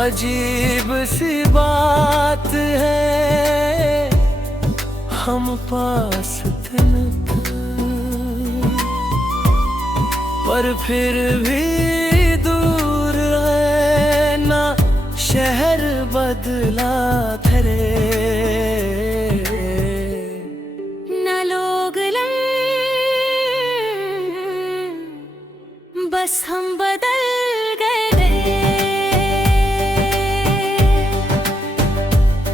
अजीब सी बात है, हम पास थे न पर फिर भी दूर है ना, शहर बदला थे न लोग बस हम बदल गए।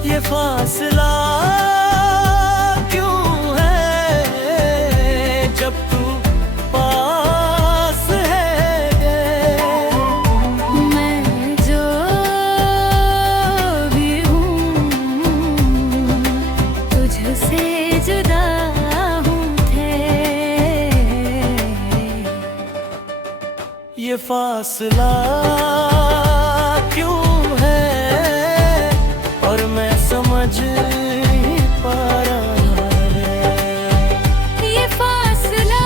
ये फासला क्यों है जब तू पास है। मैं जो भी हूँ तुझसे जुदा हूँ थे। ये फासला क्यों है और मैं समझ नहीं पा रहा है। ये फासला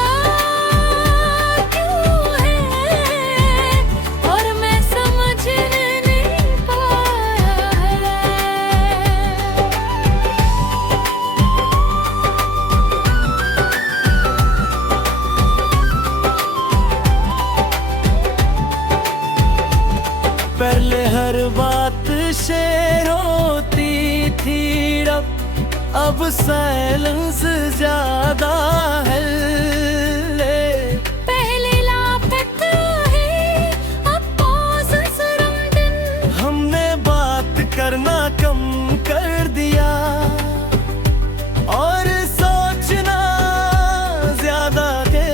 क्यों है और मैं समझ नहीं पाया है। पहले हर बात शेर होती थी, अब साइलेंस ज्यादा है। पहले लापत है अब पॉज सरमदन। हमने बात करना कम कर दिया और सोचना ज्यादा के,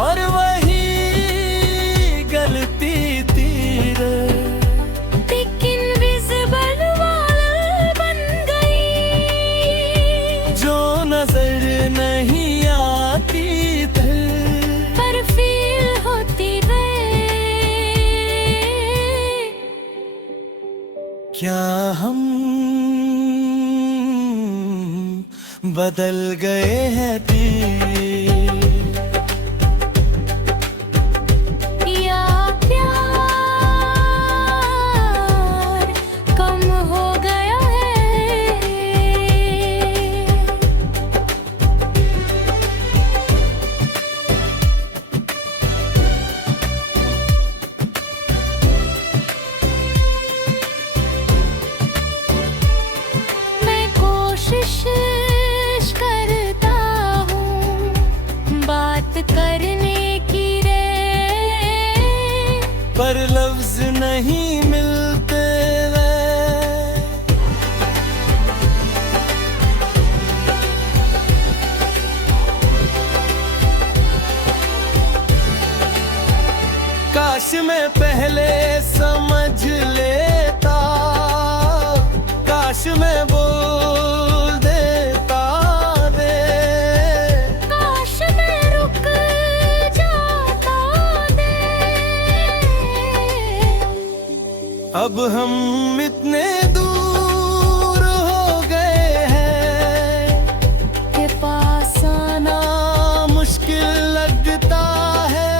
और वही गलती थी रे। लेकिन विजिबल वॉल बन गई जो नजर नहीं आती थी पर फील होती है। क्या हम बदल गए हैं दिल, या प्यार कम हो गया है। मैं कोशिश करता हूँ बात करने की रे, पर लफ्ज नहीं मिलते वे। काश मैं पहले समझ लेता, काश मैं बोल देता दे। काश मैं रुक जाता दे। अब हम इतने दूर हो गए हैं के पास आना मुश्किल लगता है।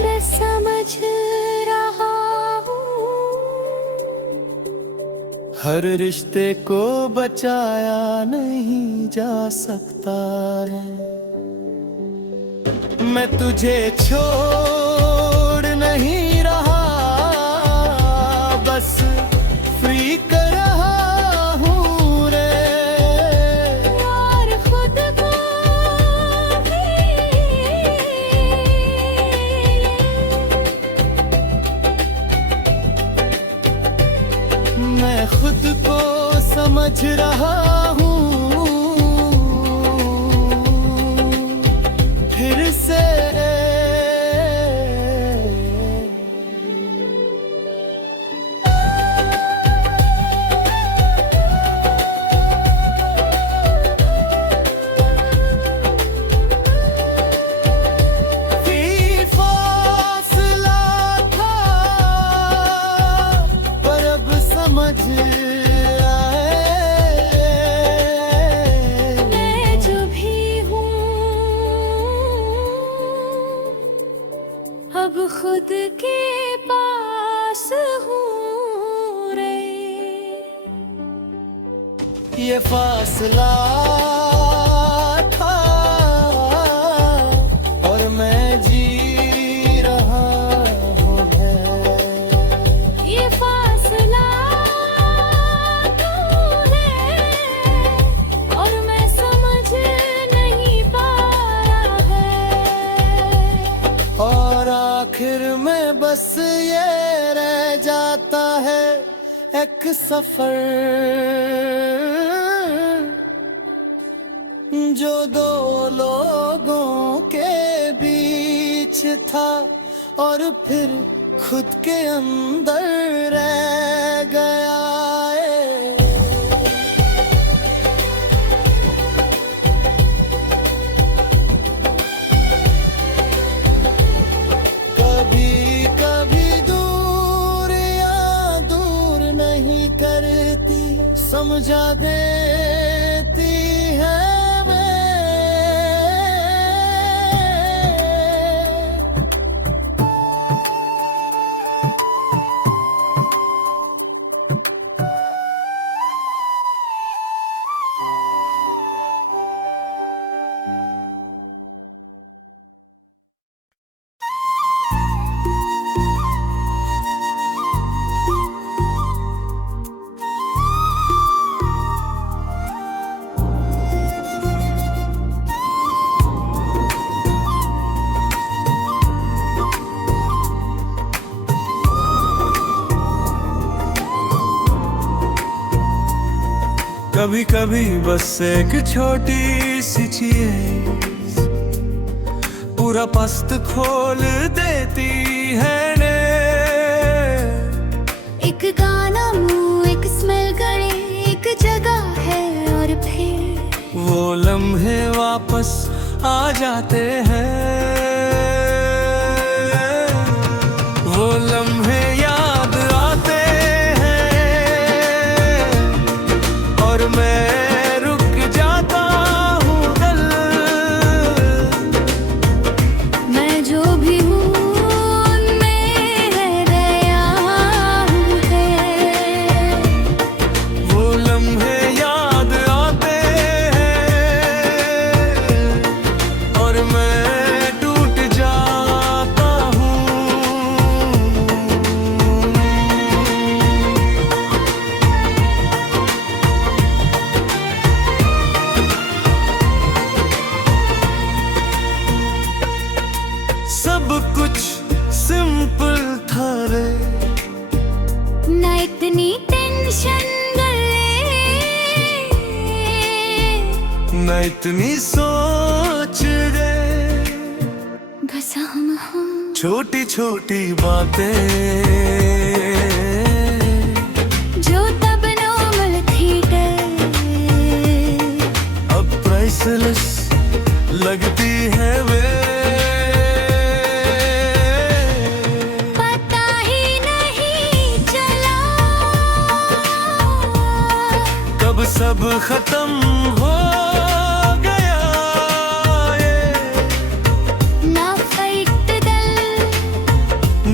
मैं समझ रहा हूँ हर रिश्ते को बचाया नहीं जा सकता है। मैं तुझे छोड़ नहीं रहा, बस फ्री कर रहा हूँ रे। और खुद को मैं खुद को समझ रहा हूँ फिर से। फासला था पर अब समझ आए ये फासला था और मैं जी रहा हूँ ये फासला तू है और मैं समझ नहीं पा रहा है। और आखिर में बस ये रह जाता है एक सफर जो दो लोगों के बीच था और फिर खुद के अंदर रह गया है। कभी कभी दूरियां दूर नहीं करती, समझा देती है वे। कभी कभी बस एक छोटी सी चीज पूरा पस्त खोल देती है ने। एक गाना मुंह, एक स्मेल गले, एक जगह है और फिर वो लम्हे वापस आ जाते हैं। वो लम्हे याद आते हैं और मैं रुक जाता हूँ दिल। मैं जो भी हूँ उनमें रह गया हूँ है। वो लम्हे याद आते हैं और मैं टूट जाता हूँ। सब कुछ सिंपल था रे, ना इतनी टेंशन गले, न इतनी सोच रे। बस हम छोटी छोटी बातें जो तब नॉर्मल थी अब प्राइसलेस लगती है वे। पता ही नहीं चला कब सब खत्म हो गया ये। ना फाइट दिल,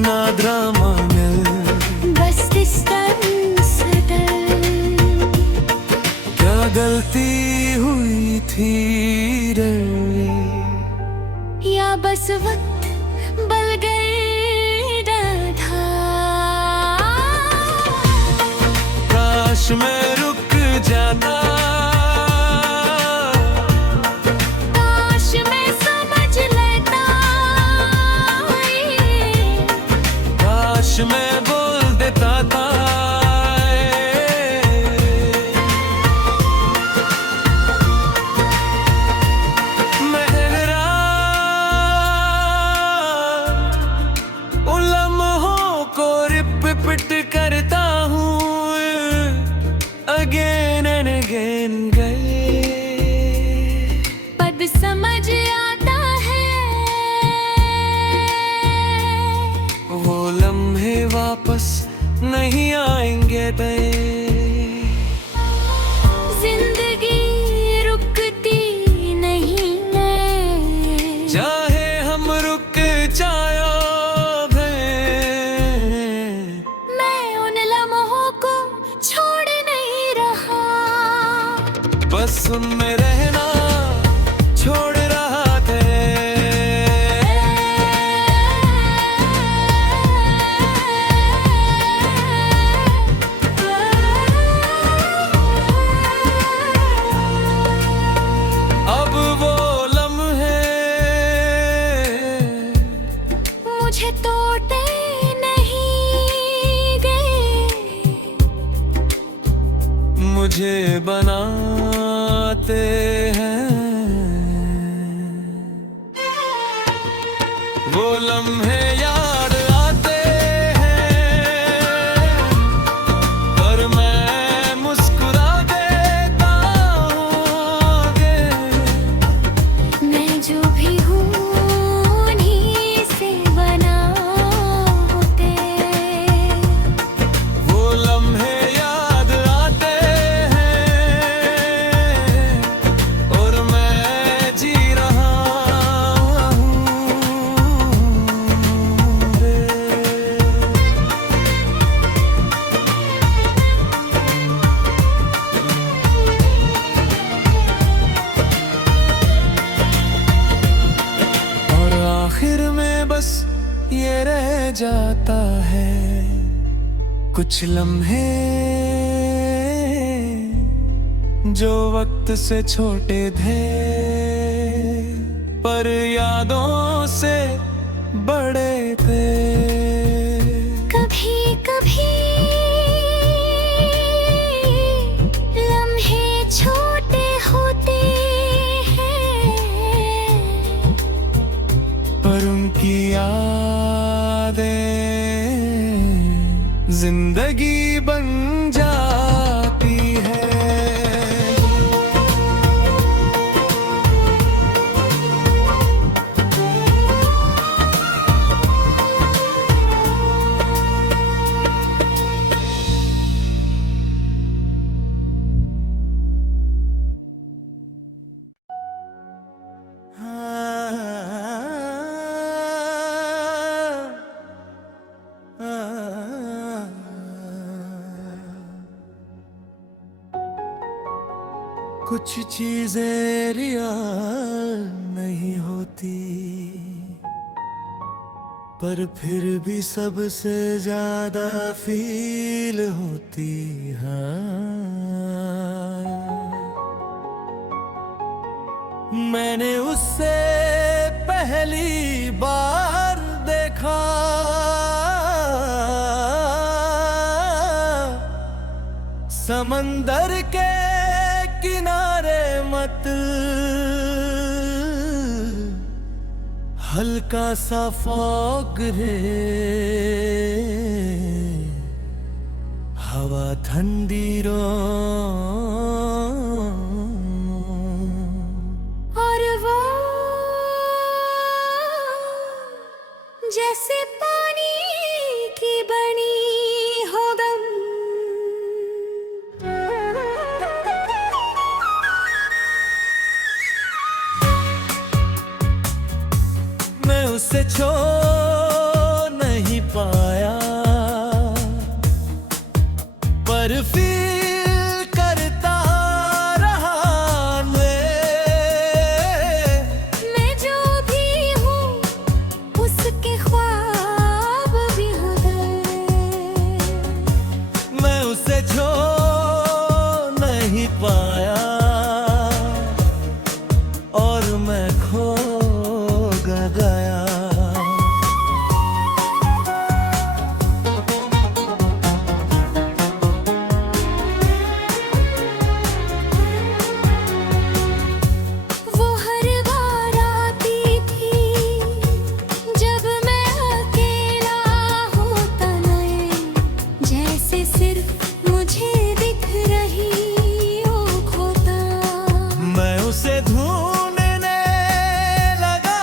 ना ड्रामा मिल, बस डिस्टेंस डर। क्या गलती हुई थी रे। या बस वक्त बल गया था। काश मैं रुक जाता, काश मैं समझ लेता, काश मैं बोल देता था। मैं उन लम्हों को रिपीट करता हूँ अगेन एंड अगेन। में रहना छोड़ रहा थे। अब वो लम्हे मुझे तोड़ते नहीं गए, मुझे बनाते हैं। वो लम्हे याद आते हैं, पर मैं मुस्कुरा देता हूँ आगे। मैं जो भी हूँ उन्हीं से बना होते। वो लम्हे याद आते हैं और मैं जी रहा हूँ रे। और आखिर में बस ये रह जाता है कुछ लम्हे जो वक्त से छोटे थे, पर यादों से बड़े थे। कभी कभी लम्हे छोटे होते हैं, पर उनकी यादें जिंदगी बन जाती है। कुछ चीजें रियल नहीं होती, पर फिर भी सबसे ज्यादा फील होती। हाँ, मैंने उससे पहली बार देखा, समंदर के किनारे मत हल्का सा फॉग रे, हवा ठंडी रो, और वो जैसे पानी की बनी हो दम। मैं उससे छो नहीं पाया, पर फील करता रहा मैं जो भी हूँ उसके ख्वाब भी उधर। मैं उसे छो नहीं पाया और मैं खो गया। वो हर बार आती थी जब मैं अकेला होता नए, जैसे सिर्फ मुझे दिख रही हो खोता। मैं उसे ढूंढने लगा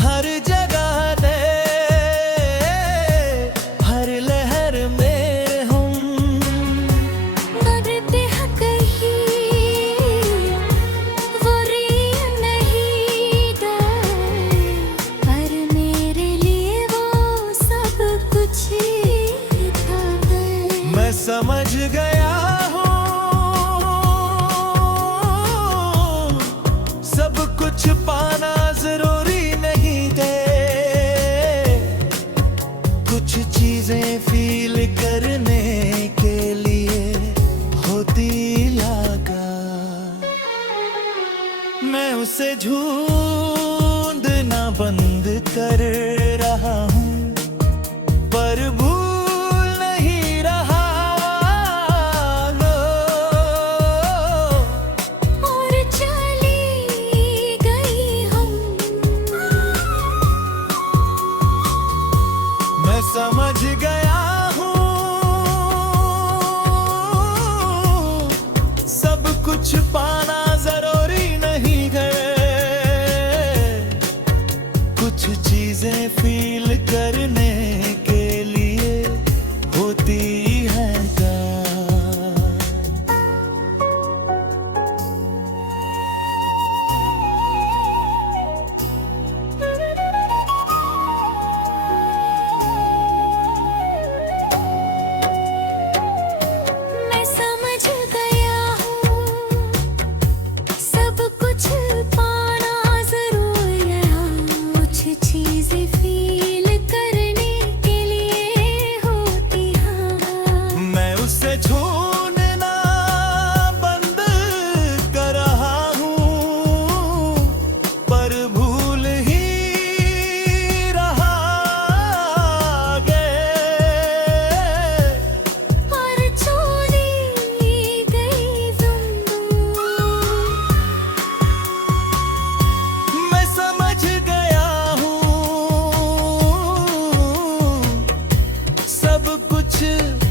हर जगह दे, हर लहर में हम बढ़ते हैं कहीं, वो रियल नहीं डर, पर मेरे लिए वो सब कुछ ही था। मैं समझ गया हूँ मैं उसे ढूंढना बंद कर रहा हूँ, पर भूल नहीं रहा लो। और चली गई हम, मैं समझ गया हूँ सब कुछ पाना जरूरी नहीं है, कुछ चीजें फील करने के लिए होती है क्या। मैं समझ गया हूँ सब कुछ पाना जरूर है, कुछ चीजें फील करने के लिए होती हैं। मैं उसे ढूंढना बंद कर रहा हूँ, पर भूल ही रहा गे। और चली गई ज़िंदगी, मैं समझ गया हूँ सब कुछ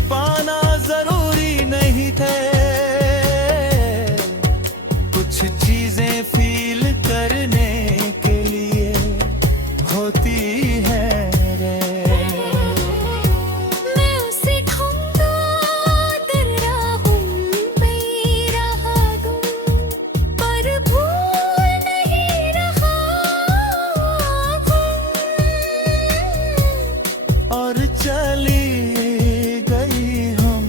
पाना जरूरी नहीं थे, कुछ चीजें फील करने के लिए होती है रे। मैं उसे ढूंढता रहूं, मेरा गुम, पर भूल नहीं रहा और चली गई हम।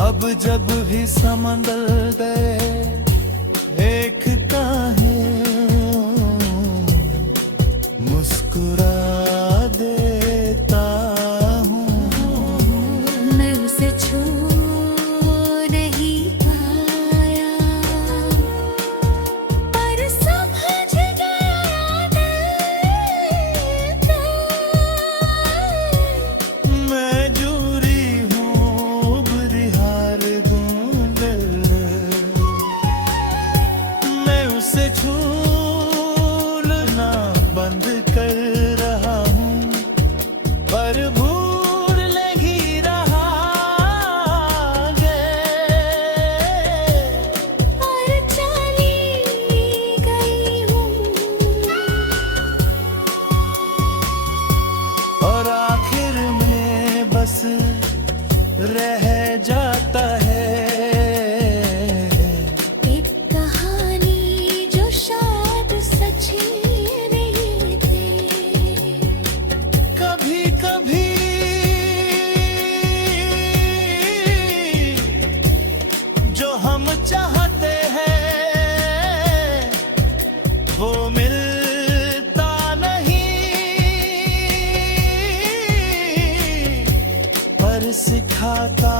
अब जब भी समंदर पे देखता है मुस्कुरा देता हूँ। मैं उसे छू नहीं पाया, पर समझ गया दिल का। मैं जूरी हूँ बरिहार गूंगल, मैं उसे छूलना बंद कर रहा हूँ, पर भूल नहीं रहा गे। और चली गई हूँ, और आखिर में बस रह जाता है एक कहानी जो शायद सच्ची नहीं थी। कभी कभी जो हम चाहते हैं वो मिलता नहीं, पर सिखाता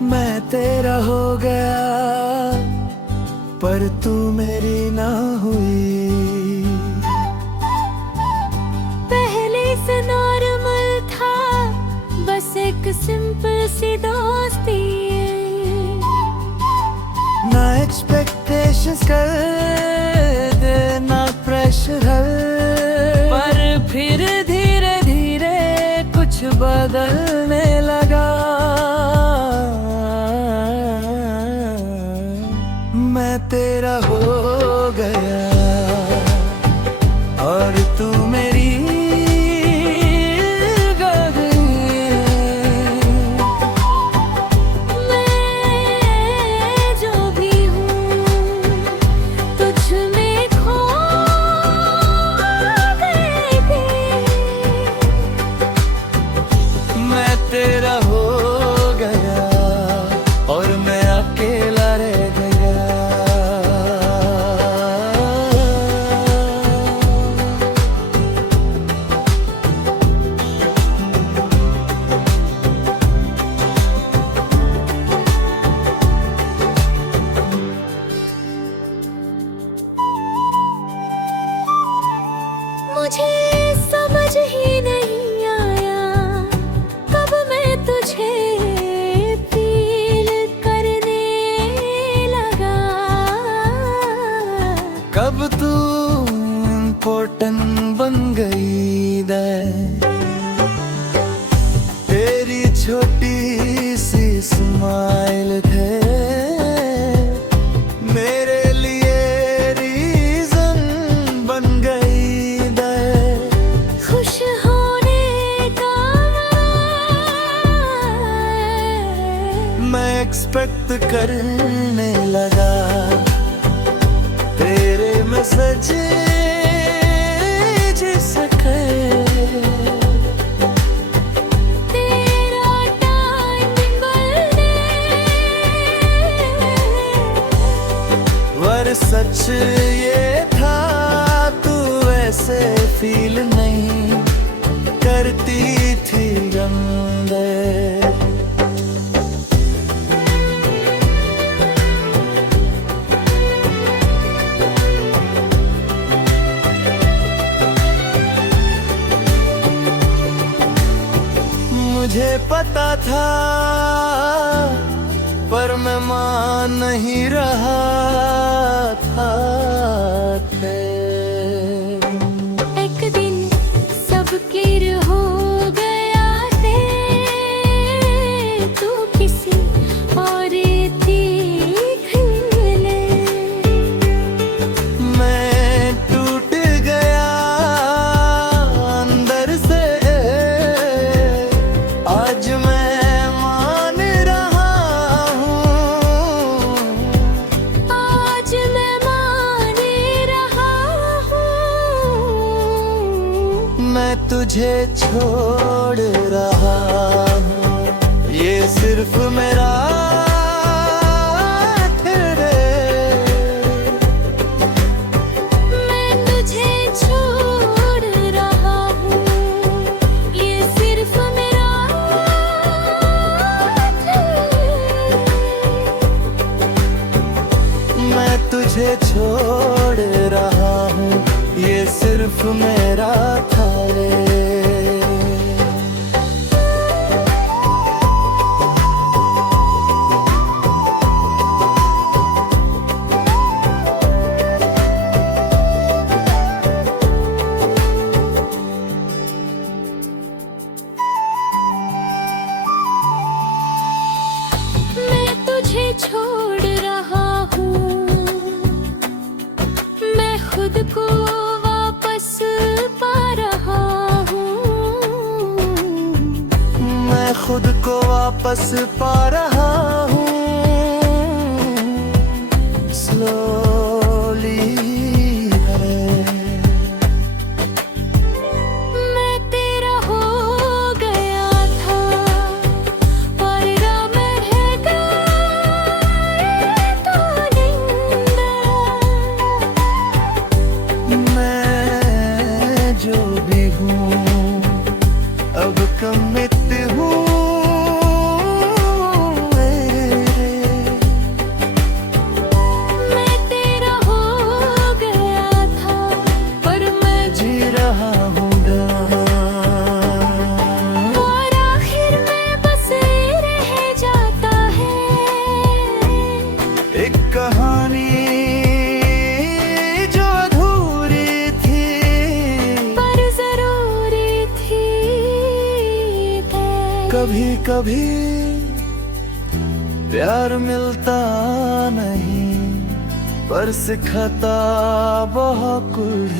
मैं तेरा हो गया पर तू मेरी ना हुई। पहले से नॉर्मल था, बस एक सिंपल सी दोस्ती। ना एक्सपेक्टेशंस कर दे ना प्रेशर, पर फिर धीरे धीरे कुछ बदलने लगा। मैं तेरा हो गया और तू मेरी गगरी। स्माइल थे मेरे लिए रीजन बन गई दर। खुश होने का मैं एक्सपेक्ट करने लगा तेरे मैसेज जिसके तेरा टाइम बनने, वर सच ये था तू ऐसे फील नहीं करती थी गंदे। मुझे पता था पर मैं मान नहीं रहा था। एक दिन सब क्लियर हो गया थे, तू किसी और देख ले। मैं टूट गया अंदर से, आज मैं मान रहा हूँ। आज मैं मान रहा हूँ, मैं तुझे छोड़ रहा हूँ, ये सिर्फ मेरा ठहरे। मैं तुझे छोड़ रहा हूँ, ये सिर्फ मेरा मैं तुझे छोड़ रहा हूँ, ये सिर्फ मेरा था रे। मैं तुझे छोड़ रहा हूँ, मैं खुद को वापस पा रहा हूँ। मैं खुद को वापस पा रहा हूँ स्लोली। मैं तेरा हो गया था पर मैं रह गई तो निंदा। मैं जो भी हूँ अब कमिट हूँ मेरे। मैं तेरा हो गया था पर मैं जी रहा हूँ और आखिर में बस रह जाता है एक कहानी जो अधूरी थी पर जरूरी थी। कभी कभी प्यार मिलता नहीं पर सिखाता बहुत कुछ।